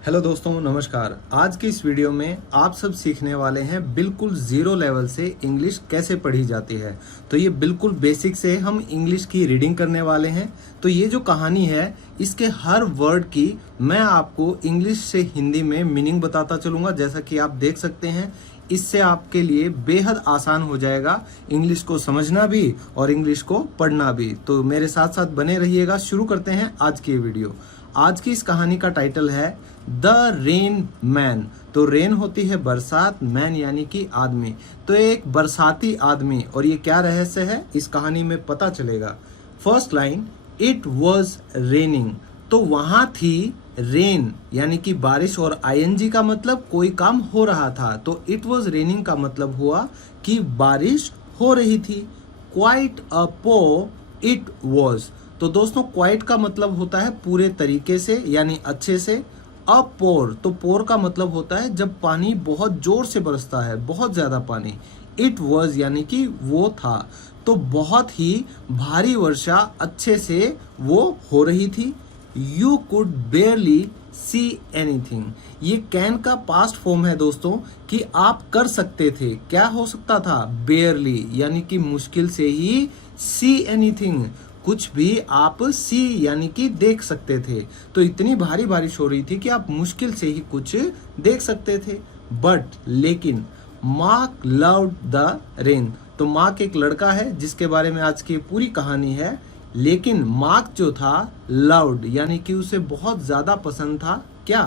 Hello दोस्तों, नमस्कार। आज की इस वीडियो में आप सब सीखने वाले हैं बिल्कुल ज़ीरो लेवल से इंग्लिश कैसे पढ़ी जाती है। तो ये बिल्कुल बेसिक से हम इंग्लिश की रीडिंग करने वाले हैं। तो ये जो कहानी है, इसके हर वर्ड की मैं आपको इंग्लिश से हिंदी में मीनिंग बताता चलूँगा। जैसा कि आप देख सकते हैं, इससे आपके लिए बेहद आसान हो जाएगा इंग्लिश को समझना भी और इंग्लिश को पढ़ना भी। तो मेरे साथ साथ बने रहिएगा। शुरू करते हैं आज की वीडियो। आज की इस कहानी का टाइटल है द रेन मैन। तो रेन होती है बरसात, मैन यानी कि आदमी। तो एक बरसाती आदमी, और ये क्या रहस्य है इस कहानी में पता चलेगा। First line, it was raining. तो वहां थी रेन यानी कि बारिश, और आईएनजी का मतलब कोई काम हो रहा था। तो इट वॉज रेनिंग का मतलब हुआ कि बारिश हो रही थी। क्वाइट अ पो इट वॉज। तो दोस्तों, क्वाइट का मतलब होता है पूरे तरीके से यानी अच्छे से। अ पोर, तो पोर का मतलब होता है जब पानी बहुत जोर से बरसता है, बहुत ज्यादा पानी। इट वॉज यानी कि वो था। तो बहुत ही भारी वर्षा अच्छे से वो हो रही थी। You could बेयरली see anything. ये कैन का पास्ट फॉर्म है दोस्तों, कि आप कर सकते थे। क्या हो सकता था? बेयरली यानी कि मुश्किल से ही, सी एनीथिंग कुछ भी आप सी यानी कि देख सकते थे। तो इतनी भारी बारिश हो रही थी कि आप मुश्किल से ही कुछ देख सकते थे। बट लेकिन मार्क लव्ड द रेन। तो मार्क एक लड़का है जिसके बारे में आज की पूरी कहानी है। लेकिन मार्क जो था, लव्ड यानी कि उसे बहुत ज्यादा पसंद था। क्या?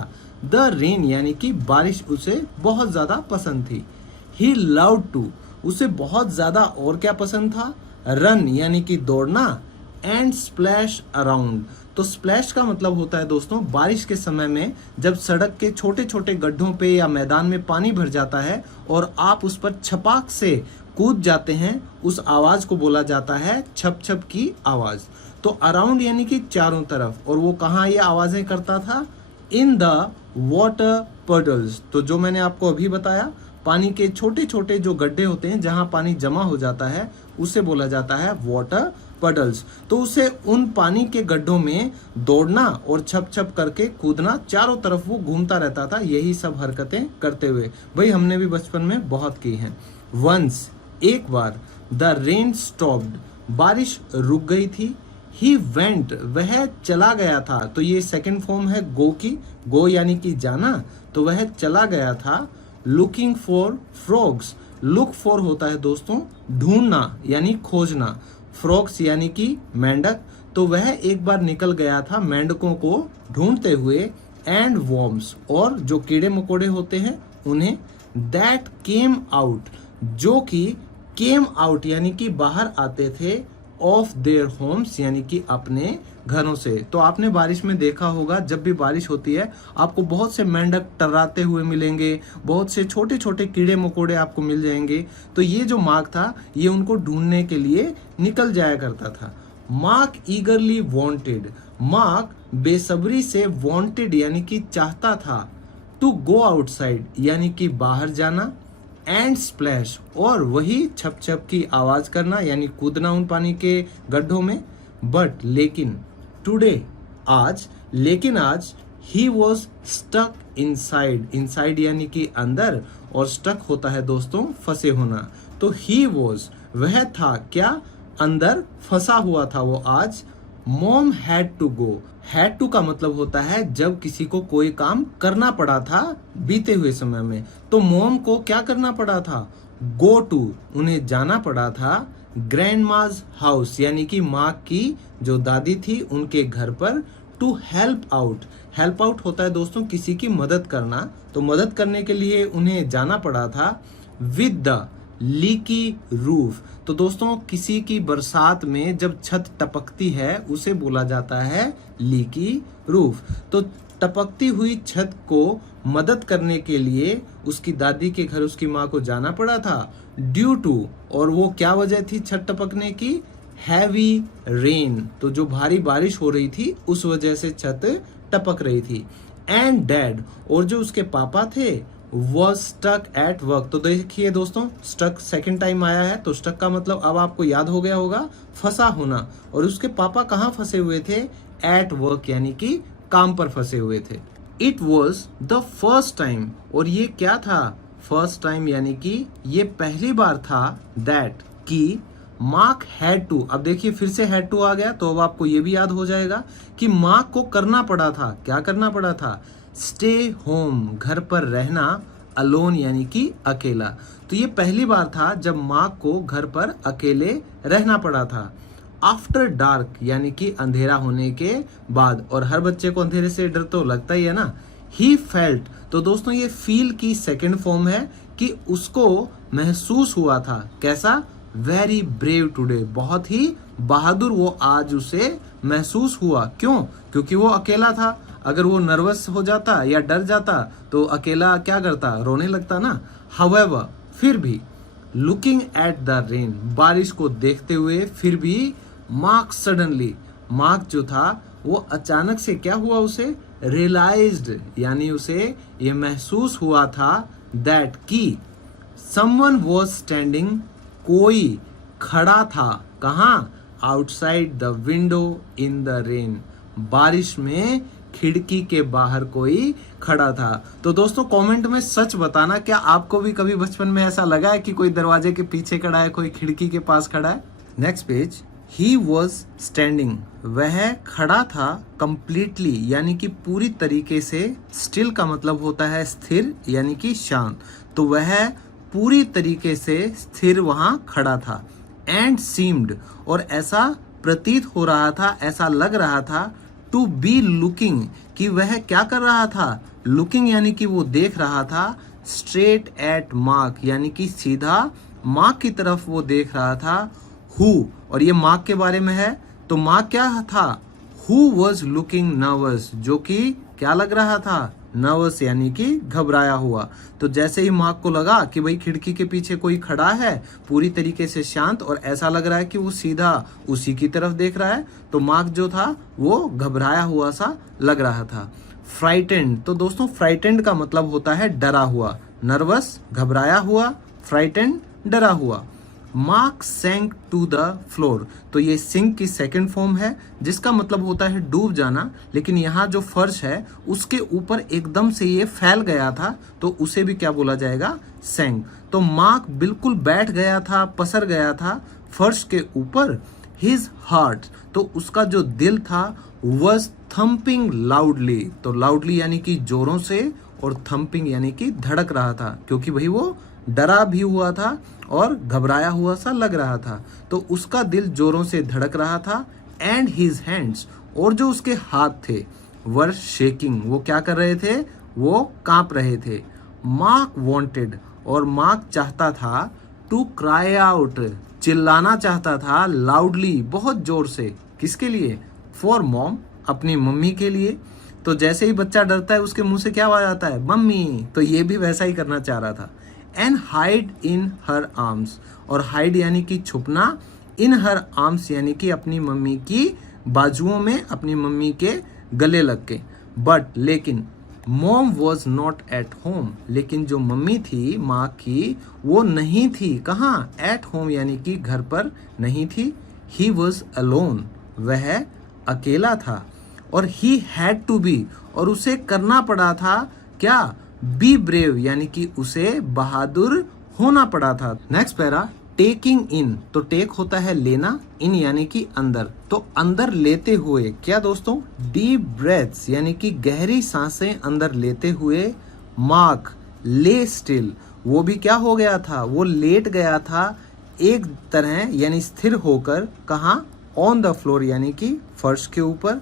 द रेन यानी कि बारिश उसे बहुत ज्यादा पसंद थी। ही लव्ड टू, उसे बहुत ज्यादा और क्या पसंद था? रन यानी कि दौड़ना। And splash around. तो स्प्लैश का मतलब होता है दोस्तों, बारिश के समय में जब सड़क के छोटे छोटे गड्ढों पे या मैदान में पानी भर जाता है और आप उस पर छपाक से कूद जाते हैं, उस आवाज को बोला जाता है छप छप की आवाज। तो अराउंड यानी कि चारों तरफ। और वो कहाँ ये आवाजें करता था? In the water puddles. तो जो मैंने आपको अभी बताया, पानी के छोटे छोटे जो गड्ढे होते हैं जहां पानी जमा हो जाता है, उसे बोला जाता है वाटर पडल्स। तो उसे उन पानी के गड्ढों में दौड़ना और छप छप करके कूदना, चारों तरफ वो घूमता रहता था यही सब हरकतें करते हुए। भाई हमने भी बचपन में बहुत की हैं। वंस, एक बार, द रेन स्टॉप्ड, बारिश रुक गई थी। ही वेंट, वह चला गया था। तो ये सेकंड फॉर्म है गो की। गो यानी कि जाना, तो वह चला गया था। Looking for frogs. Look for होता है दोस्तों ढूंढना यानी खोजना। फ्रॉग्स यानी कि मेंढक। तो वह एक बार निकल गया था मेंढकों को ढूंढते हुए। एंड वॉर्म्स, और जो कीड़े मकोड़े होते हैं उन्हें। दैट केम आउट, जो कि केम आउट यानी कि बाहर आते थे। ऑफ देयर होम्स यानी कि अपने घरों से। तो आपने बारिश में देखा होगा, जब भी बारिश होती है आपको बहुत से मेंढक टर्राते हुए मिलेंगे, बहुत से छोटे छोटे कीड़े मकोड़े आपको मिल जाएंगे। तो ये जो मार्क था, ये उनको ढूंढने के लिए निकल जाया करता था। मार्क ईगरली वांटेड, मार्क बेसब्री से वांटेड यानी कि चाहता था। टू गो आउटसाइड यानी कि बाहर जाना। एंड स्प्लैश, और वही छप छप की आवाज करना यानी कूदना उन पानी के गड्ढों में। बट लेकिन, टुडे, आज, लेकिन आज, he was stuck inside. Inside यानी कि अंदर, और स्टक होता है दोस्तों फंसे होना। तो ही वॉज, वह था क्या? अंदर फंसा हुआ था वो आज। Mom had to go. Had to का मतलब होता है जब किसी को कोई काम करना पड़ा था बीते हुए समय में। तो मॉम को क्या करना पड़ा था? गो टू, उन्हें जाना पड़ा था। ग्रैंडमाज हाउस यानी कि माँ की जो दादी थी उनके घर पर। To help out, help out होता है दोस्तों किसी की मदद करना। तो मदद करने के लिए उन्हें जाना पड़ा था। With the leaky roof. तो दोस्तों, किसी की बरसात में जब छत टपकती है उसे बोला जाता है लीकी रूफ। तो टपकती हुई छत को मदद करने के लिए उसकी दादी के घर उसकी माँ को जाना पड़ा था। ड्यू टू, और वो क्या वजह थी छत टपकने की? Heavy rain. तो जो भारी बारिश हो रही थी उस वजह से छत टपक रही थी। एंड डैड, और जो उसके पापा थे, was stuck at work। तो देखिए दोस्तों, स्टक सेकंड टाइम आया है। तो स्टक का मतलब अब आपको याद हो गया होगा, फंसा होना। और उसके पापा कहाँ फंसे हुए थे? एट वर्क यानी कि काम पर फंसे हुए थे। It was the first time, और ये क्या था, फर्स्ट टाइम यानी कि ये पहली बार था, दैट कि मार्क हैड टू, अब देखिए फिर से हैड टू आ गया, तो अब आपको ये भी याद हो जाएगा कि मार्क को करना पड़ा था, क्या करना पड़ा था, स्टे होम, घर पर रहना, अलोन यानी कि अकेला। तो ये पहली बार था जब मार्क को घर पर अकेले रहना पड़ा था। आफ्टर डार्क यानी कि अंधेरा होने के बाद, और हर बच्चे को अंधेरे से डर तो लगता ही है ना। ही फेल्ट, तो दोस्तों ये फील की सेकंड फॉर्म है कि उसको महसूस हुआ था, कैसा, वेरी ब्रेव टुडे, बहुत ही बहादुर वो आज उसे महसूस हुआ। क्यों, क्योंकि वो अकेला था। अगर वो नर्वस हो जाता या डर जाता तो अकेला क्या करता, रोने लगता ना। हाउएवर, फिर भी, लुकिंग एट द रेन, बारिश को देखते हुए, फिर भी, मार्क सडनली, मार्क जो था वो अचानक से क्या हुआ, उसे रियलाइज्ड यानी उसे ये महसूस हुआ था, दैट कि समवन वॉज स्टैंडिंग, कोई खड़ा था, कहाँ, outside the window in the rain, बारिश में खिड़की के बाहर कोई खड़ा था। तो दोस्तों कमेंट में सच बताना, क्या आपको भी कभी बचपन में ऐसा लगा है कि कोई दरवाजे के पीछे खड़ा है, कोई खिड़की के पास खड़ा है। Next page, he was standing, वह खड़ा था, कंप्लीटली यानी कि पूरी तरीके से, स्टिल का मतलब होता है स्थिर यानी कि शांत, तो वह पूरी तरीके से स्थिर वहां खड़ा था। एंड सीम्ड, और ऐसा प्रतीत हो रहा था, ऐसा लग रहा था, टू बी लुकिंग, कि वह क्या कर रहा था, लुकिंग यानी कि वो देख रहा था, स्ट्रेट एट मार्क यानी कि सीधा मार्क की तरफ वो देख रहा था। हु, और ये मार्क के बारे में है, तो मार्क क्या था, हु वॉज लुकिंग नर्वस, जो कि क्या लग रहा था, नर्वस यानी कि घबराया हुआ। तो जैसे ही मार्क को लगा कि भाई खिड़की के पीछे कोई खड़ा है, पूरी तरीके से शांत, और ऐसा लग रहा है कि वो सीधा उसी की तरफ देख रहा है, तो मार्क जो था वो घबराया हुआ सा लग रहा था। फ्राइटेंड, तो दोस्तों फ्राइटेंड का मतलब होता है डरा हुआ, नर्वस घबराया हुआ, फ्राइटेंड डरा हुआ। मार्क सैंक टू द फ्लोर, तो ये सिंक की सेकंड फॉर्म है जिसका मतलब होता है डूब जाना, लेकिन यहाँ जो फर्श है उसके ऊपर एकदम से ये फैल गया था, तो उसे भी क्या बोला जाएगा, सैंक। तो मार्क बिल्कुल बैठ गया था, पसर गया था फर्श के ऊपर। हिज हार्ट, तो उसका जो दिल था, वॉज थम्पिंग लाउडली, तो लाउडली यानी कि जोरों से, और थम्पिंग यानी कि धड़क रहा था, क्योंकि भाई वो डरा भी हुआ था और घबराया हुआ सा लग रहा था, तो उसका दिल जोरों से धड़क रहा था। एंड हिज हैंड्स, और जो उसके हाथ थे, वर शेकिंग, वो क्या कर रहे थे, वो कांप रहे थे। मार्क वांटेड, और मार्क चाहता था, टू क्राई आउट, चिल्लाना चाहता था, लाउडली बहुत जोर से, किसके लिए, फॉर मॉम, अपनी मम्मी के लिए। तो जैसे ही बच्चा डरता है उसके मुंह से क्या आवाज आता है, मम्मी, तो ये भी वैसा ही करना चाह रहा था। And hide in her arms, और हाइड यानी कि छुपना, इन हर आर्म्स यानी कि अपनी मम्मी की बाजुओं में, अपनी मम्मी के गले लग के। बट लेकिन, mom was not at home, लेकिन जो मम्मी थी माँ की, वो नहीं थी, कहाँ, एट होम यानी कि घर पर नहीं थी। ही वॉज अलोन, वह अकेला था। और ही हैड टू बी, और उसे करना पड़ा था क्या, बी ब्रेव यानी कि उसे बहादुर होना पड़ा था। नेक्स्ट पैरा, टेकिंग इन, तो टेक होता है लेना, इन यानी कि अंदर, तो अंदर लेते हुए, क्या दोस्तों, डीप ब्रेथ्स यानी कि गहरी सांसें अंदर लेते हुए। मार्क ले स्टिल, वो भी क्या हो गया था, वो लेट गया था एक तरह यानी स्थिर होकर, कहाँ, ऑन द फ्लोर यानी कि फर्श के ऊपर।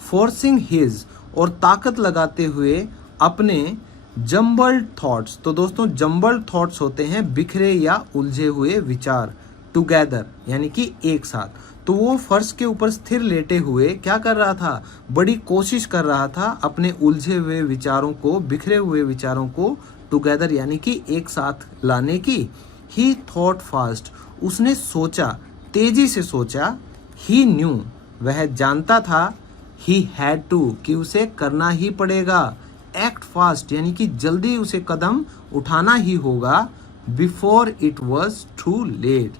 फोर्सिंग हिज, और ताकत लगाते हुए अपने जम्बल्ड थॉट्स, तो दोस्तों जम्बल्ड थॉट्स होते हैं बिखरे या उलझे हुए विचार, टुगेदर यानी कि एक साथ। तो वो फर्श के ऊपर स्थिर लेटे हुए क्या कर रहा था, बड़ी कोशिश कर रहा था अपने उलझे हुए विचारों को, बिखरे हुए विचारों को टुगेदर यानी कि एक साथ लाने की। ही थॉट फास्ट, उसने सोचा, तेजी से सोचा। ही न्यू, वह जानता था। ही हैड टू, कि उसे करना ही पड़ेगा। एक्ट फास्ट, यानी कि जल्दी उसे कदम उठाना ही होगा। Before it was too late,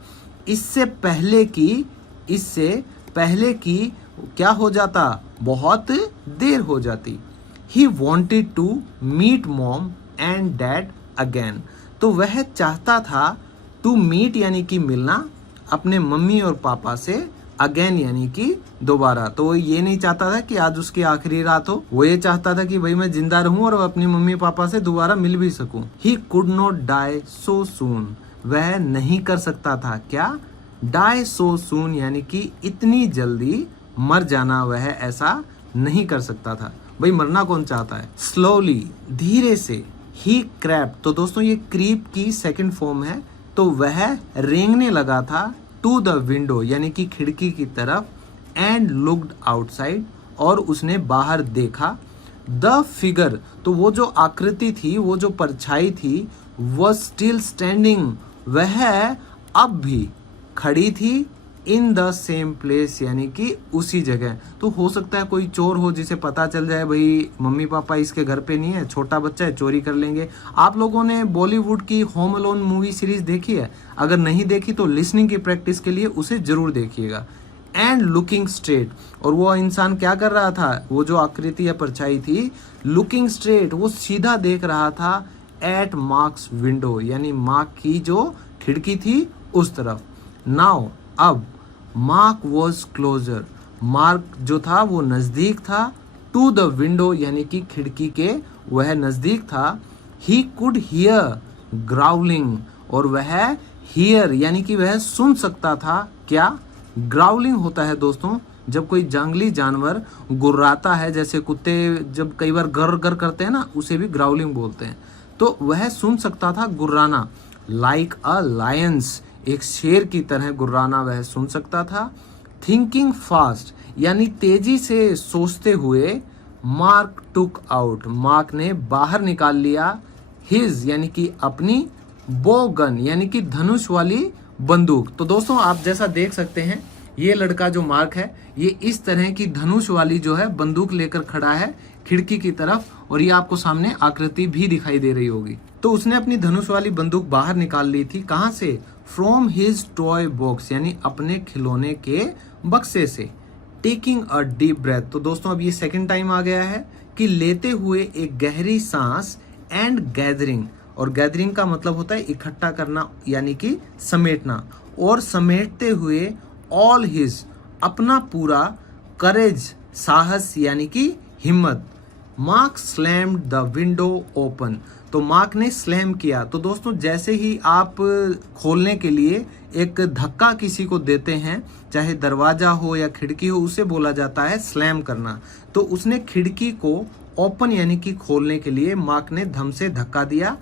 इससे पहले की क्या हो जाता, बहुत देर हो जाती। He wanted to meet mom and dad again. तो वह चाहता था टू मीट यानी कि मिलना अपने मम्मी और पापा से, अगेन यानी कि दोबारा। तो वो ये नहीं चाहता था कि आज उसकी आखिरी रात हो, वो ये चाहता था कि भाई मैं जिंदा रहूं और अपनी मम्मी पापा से दोबारा मिल भी सकूं। He could not die so soon, वह नहीं कर सकता था क्या, डाई सो सून यानी कि इतनी जल्दी मर जाना, वह ऐसा नहीं कर सकता था। भाई मरना कौन चाहता है। स्लोली धीरे से, ही क्रैप, तो दोस्तों ये क्रीप की सेकंड फॉर्म है। तो वह रेंगने लगा था टू द विंडो यानी कि खिड़की की तरफ, एंड लुक्ड आउटसाइड, और उसने बाहर देखा। द फिगर, तो वो जो आकृति थी, वो जो परछाई थी, वॉज स्टिल स्टैंडिंग, वह अब भी खड़ी थी, इन द सेम प्लेस यानी कि उसी जगह। तो हो सकता है कोई चोर हो जिसे पता चल जाए भाई मम्मी पापा इसके घर पे नहीं है, छोटा बच्चा है, चोरी कर लेंगे। आप लोगों ने बॉलीवुड की होम अलोन मूवी सीरीज देखी है? अगर नहीं देखी तो लिसनिंग की प्रैक्टिस के लिए उसे जरूर देखिएगा। एंड लुकिंग स्ट्रेट, और वो इंसान क्या कर रहा था, वो जो आकृति या परछाई थी, लुकिंग स्ट्रेट, वो सीधा देख रहा था एट मार्क्स विंडो यानी मार्क की जो खिड़की थी उस तरफ। नाउ अब मार्क वॉज क्लोजर, मार्क जो था वो नजदीक था, टू द विंडो यानी कि खिड़की के वह नजदीक था। ही कुड हियर ग्राउलिंग, और वह हियर यानी कि वह सुन सकता था क्या, ग्राउलिंग होता है दोस्तों जब कोई जंगली जानवर गुर्राता है, जैसे कुत्ते जब कई बार गर गर करते हैं ना, उसे भी ग्राउलिंग बोलते हैं। तो वह सुन सकता था गुर्राना, लाइक अ लायंस, एक शेर की तरह गुर्राना वह सुन सकता था। थिंकिंग फास्ट यानी तेजी से सोचते हुए, मार्क टुक आउट, मार्क ने बाहर निकाल लिया, हिज यानी कि अपनी, बो गन यानी कि धनुष वाली बंदूक। तो दोस्तों आप जैसा देख सकते हैं, ये लड़का जो मार्क है, ये इस तरह की धनुष वाली जो है बंदूक लेकर खड़ा है खिड़की की तरफ, और ये आपको सामने आकृति भी दिखाई दे रही होगी। तो उसने अपनी धनुष वाली बंदूक बाहर निकाल ली थी, कहां से, फ्रॉम हिज टॉय बॉक्स यानी अपने खिलौने के बक्से से। टेकिंग अ डीप ब्रेथ, तो दोस्तों अब ये सेकंड टाइम आ गया है कि लेते हुए एक गहरी सांस, एंड गैदरिंग, और गैदरिंग का मतलब होता है इकट्ठा करना यानी कि समेटना, और समेटते हुए ऑल हिज, अपना पूरा, करेज साहस यानी कि हिम्मत। Mark slammed the window open, तो मार्क ने स्लैम किया। तो दोस्तों जैसे ही आप खोलने के लिए एक धक्का किसी को देते हैं, चाहे दरवाजा हो या खिड़की हो, उसे बोला जाता है स्लैम करना। तो उसने खिड़की को ओपन यानी कि खोलने के लिए मार्क ने धम से धक्का दिया।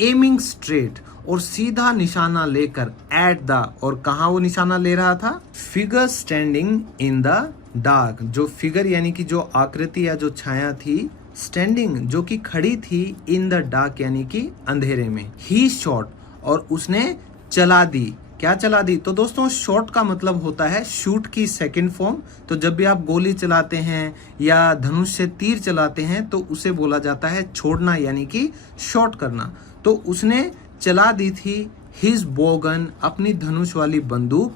एमिंग स्ट्रेट, और सीधा निशाना लेकर, एट द, और कहा वो निशाना ले रहा था, figure standing in the dark, जो फिगर यानी कि जो आकृति या जो छाया थी, स्टैंडिंग जो कि खड़ी थी, इन द डार्क यानी कि अंधेरे में। ही शॉट, और उसने चला दी, क्या चला दी, तो दोस्तों शॉट का मतलब होता है शूट की सेकंड फॉर्म। तो जब भी आप गोली चलाते हैं या धनुष से तीर चलाते हैं तो उसे बोला जाता है छोड़ना यानी कि शॉट करना। तो उसने चला दी थी हिज बोगन, अपनी धनुष वाली बंदूक।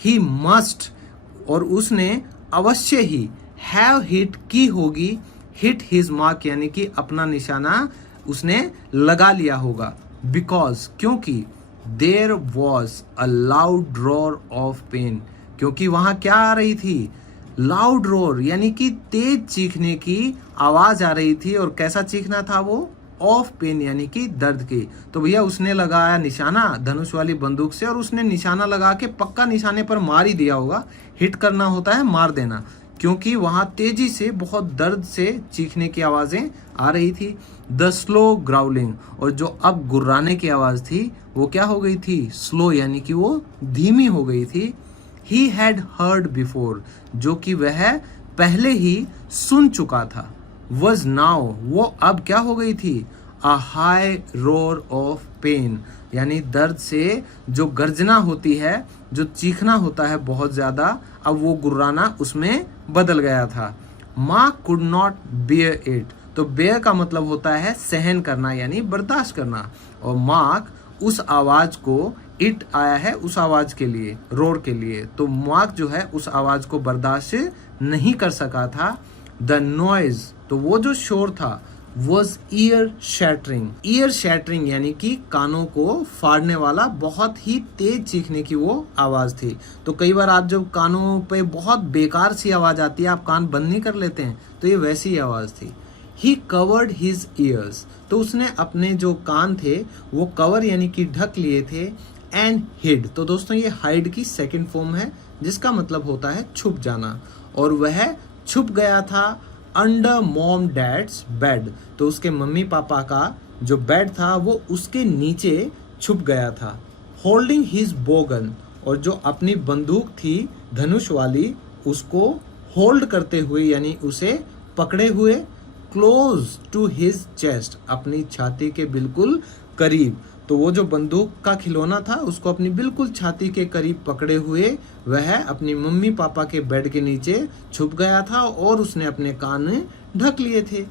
ही मस्ट, और उसने अवश्य ही, हैव हिट की होगी, हिट हिज मार्क यानी कि अपना निशाना उसने लगा लिया होगा। बिकॉज, क्योंकि, there was a loud roar of pain, क्योंकि वहां क्या आ रही थी, लाउड रोर यानी कि तेज चीखने की आवाज आ रही थी। और कैसा चीखना था वो, ऑफ पेन यानी कि दर्द की। तो भैया उसने लगाया निशाना धनुष वाली बंदूक से, और उसने निशाना लगा के पक्का निशाने पर मार ही दिया होगा। हिट करना होता है मार देना, क्योंकि वहां तेजी से बहुत दर्द से चीखने की आवाजें आ रही थी। द स्लो ग्राउलिंग, और जो अब गुर्राने की आवाज थी वो क्या हो गई थी, स्लो यानी कि वो धीमी हो गई थी। ही हैड हर्ड बिफोर, जो कि वह पहले ही सुन चुका था। वॉज नाउ, वो अब क्या हो गई थी, a high roar of pain, यानी दर्द से जो गर्जना होती है, जो चीखना होता है बहुत ज्यादा, अब वो गुर्राना उसमें बदल गया था। Mark could not bear it, तो बेयर का मतलब होता है सहन करना यानी बर्दाश्त करना, और मार्क उस आवाज को, इट आया है उस आवाज के लिए, रोर के लिए, तो मार्क जो है उस आवाज को बर्दाश्त नहीं कर सका था। द नॉइज, तो वो जो शोर था was ear shattering। ear shattering यानी कि कानों को फाड़ने वाला, बहुत ही तेज चीखने की वो आवाज थी। तो कई बार आप जब कानों पे बहुत बेकार सी आवाज आती है, आप कान बंद नहीं कर लेते हैं, तो ये वैसी ही आवाज थी। He covered his ears, तो उसने अपने जो कान थे वो कवर यानी कि ढक लिए थे। And hid, तो दोस्तों ये hide की सेकंड फॉर्म है जिसका मतलब होता है छुप जाना, और वह छुप गया था अंडर मॉम डैड्स बेड। तो उसके मम्मी पापा का जो बेड था वो उसके नीचे छुप गया था। होल्डिंग हिज बोगन, और जो अपनी बंदूक थी धनुष वाली उसको होल्ड करते हुए यानी उसे पकड़े हुए। क्लोज टू हिज चेस्ट, अपनी छाती के बिल्कुल करीब। तो वो जो बंदूक का खिलौना था उसको अपनी बिल्कुल छाती के करीब पकड़े हुए वह अपनी मम्मी पापा के बेड के नीचे छुप गया था और उसने अपने कान ढक लिए थे।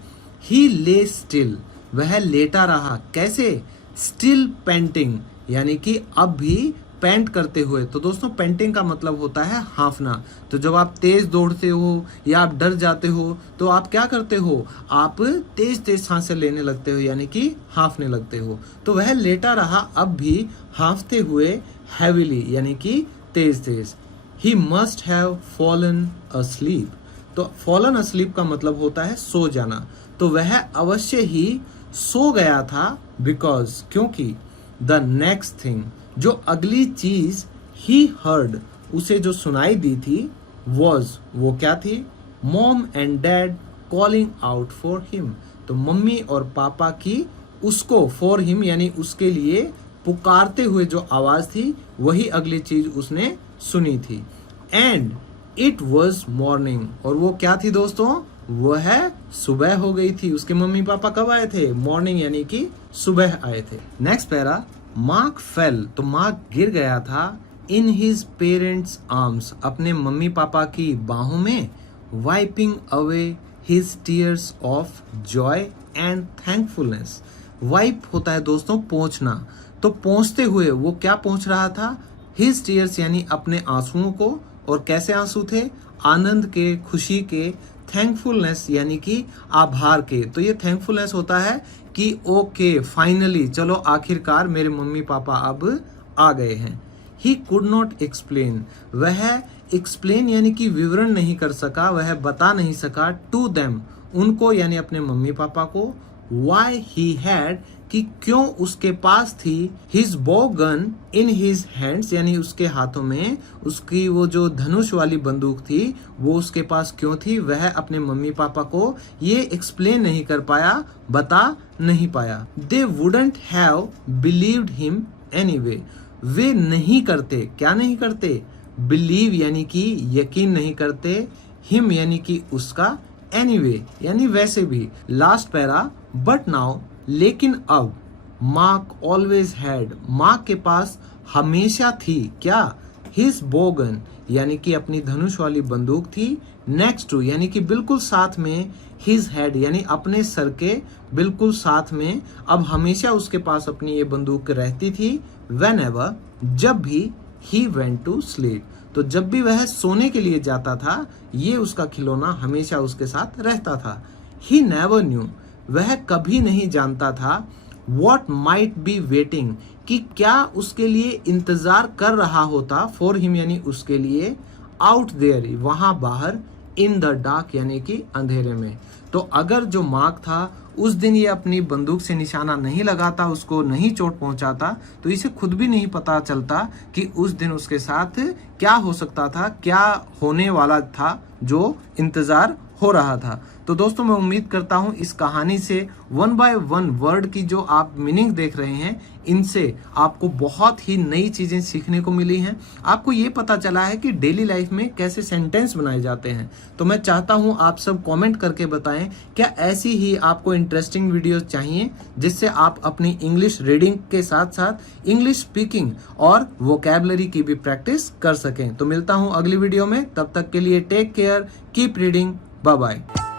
ही ले स्टिल, वह लेटा रहा। कैसे? स्टिल पेंटिंग, यानी कि अब भी पेंट करते हुए। तो दोस्तों पेंटिंग का मतलब होता है हांफना। तो जब आप तेज दौड़ते हो या आप डर जाते हो तो आप क्या करते हो, आप तेज तेज सांसें लेने लगते हो यानी कि हांफने लगते हो। तो वह लेटा रहा अब भी हांफते हुए, हैवीली यानी कि तेज तेज। He must have fallen asleep, तो फॉलन asleep का मतलब होता है सो जाना। तो वह अवश्य ही सो गया था, बिकॉज क्योंकि द नेक्स्ट थिंग, जो अगली चीज ही हर्ड, उसे जो सुनाई दी थी, वॉज, वो क्या थी? Mom and dad calling out for him. तो मम्मी और पापा की उसको फॉर हिम यानी उसके लिए पुकारते हुए जो आवाज थी वही अगली चीज उसने सुनी थी। एंड इट वॉज मॉर्निंग, और वो क्या थी दोस्तों? वह सुबह हो गई थी। उसके मम्मी पापा कब आए थे? मॉर्निंग यानी कि सुबह आए थे। नेक्स्ट पैरा, मार्क फेल, तो मार्क गिर गया था इन हिज पेरेंट्स आर्म्स, अपने मम्मी पापा की बाहों में। Wiping away his tears of Joy and thankfulness. Wipe होता है दोस्तों पोंछना, तो पोंछते हुए वो क्या पोंछ रहा था? हिज टीयर्स यानी अपने आंसुओं को। और कैसे आंसू थे? आनंद के, खुशी के। थैंकफुलनेस यानी कि आभार के। तो ये थैंकफुलनेस होता है कि ओके फाइनली, चलो आखिरकार मेरे मम्मी पापा अब आ गए हैं। ही कुड नॉट एक्सप्लेन, वह एक्सप्लेन यानी कि विवरण नहीं कर सका, वह बता नहीं सका टू देम, उनको यानी अपने मम्मी पापा को। वाई ही हैड, कि क्यों उसके पास थी, हिज बो गन इन हिज हैंड्स, यानी उसके हाथों में उसकी वो जो धनुष वाली बंदूक थी वो उसके पास क्यों थी, वह अपने मम्मी पापा को ये एक्सप्लेन नहीं कर पाया, बता नहीं पाया। They wouldn't have believed him anyway, वे नहीं करते, क्या नहीं करते? बिलीव यानी कि यकीन नहीं करते, हिम यानी कि उसका, एनीवे यानी वैसे भी। लास्ट पैरा, बट नाउ, लेकिन अब, मार्क ऑलवेज हैड, मार्क के पास हमेशा थी क्या? हिज बोगन यानी कि अपनी धनुष वाली बंदूक थी। नेक्स्ट टू यानी कि बिल्कुल साथ में। हिज हेड यानी अपने सर के बिल्कुल साथ में। अब हमेशा उसके पास अपनी ये बंदूक रहती थी। वेन एवर, जब भी। ही वेंट टू स्लीप, तो जब भी वह सोने के लिए जाता था ये उसका खिलौना हमेशा उसके साथ रहता था। ही नेवर न्यू, वह कभी नहीं जानता था। वॉट माइट बी वेटिंग, कि क्या उसके लिए इंतजार कर रहा होता, फॉर हिम यानी उसके लिए, आउट देयर वहां बाहर, इन द डार्क यानी कि अंधेरे में। तो अगर जो मार्क था उस दिन ये अपनी बंदूक से निशाना नहीं लगाता, उसको नहीं चोट पहुंचाता, तो इसे खुद भी नहीं पता चलता कि उस दिन उसके साथ क्या हो सकता था, क्या होने वाला था, जो इंतजार हो रहा था। तो दोस्तों मैं उम्मीद करता हूं इस कहानी से वन बाय वन वर्ड की जो आप मीनिंग देख रहे हैं, इनसे आपको बहुत ही नई चीजें सीखने को मिली हैं। आपको ये पता चला है कि डेली लाइफ में कैसे सेंटेंस बनाए जाते हैं। तो मैं चाहता हूं आप सब कमेंट करके बताएं, क्या ऐसी ही आपको इंटरेस्टिंग वीडियोस चाहिए जिससे आप अपनी इंग्लिश रीडिंग के साथ साथ इंग्लिश स्पीकिंग और वोकैबुलरी की भी प्रैक्टिस कर सकें। तो मिलता हूं अगली वीडियो में, तब तक के लिए take care, keep reading, bye bye.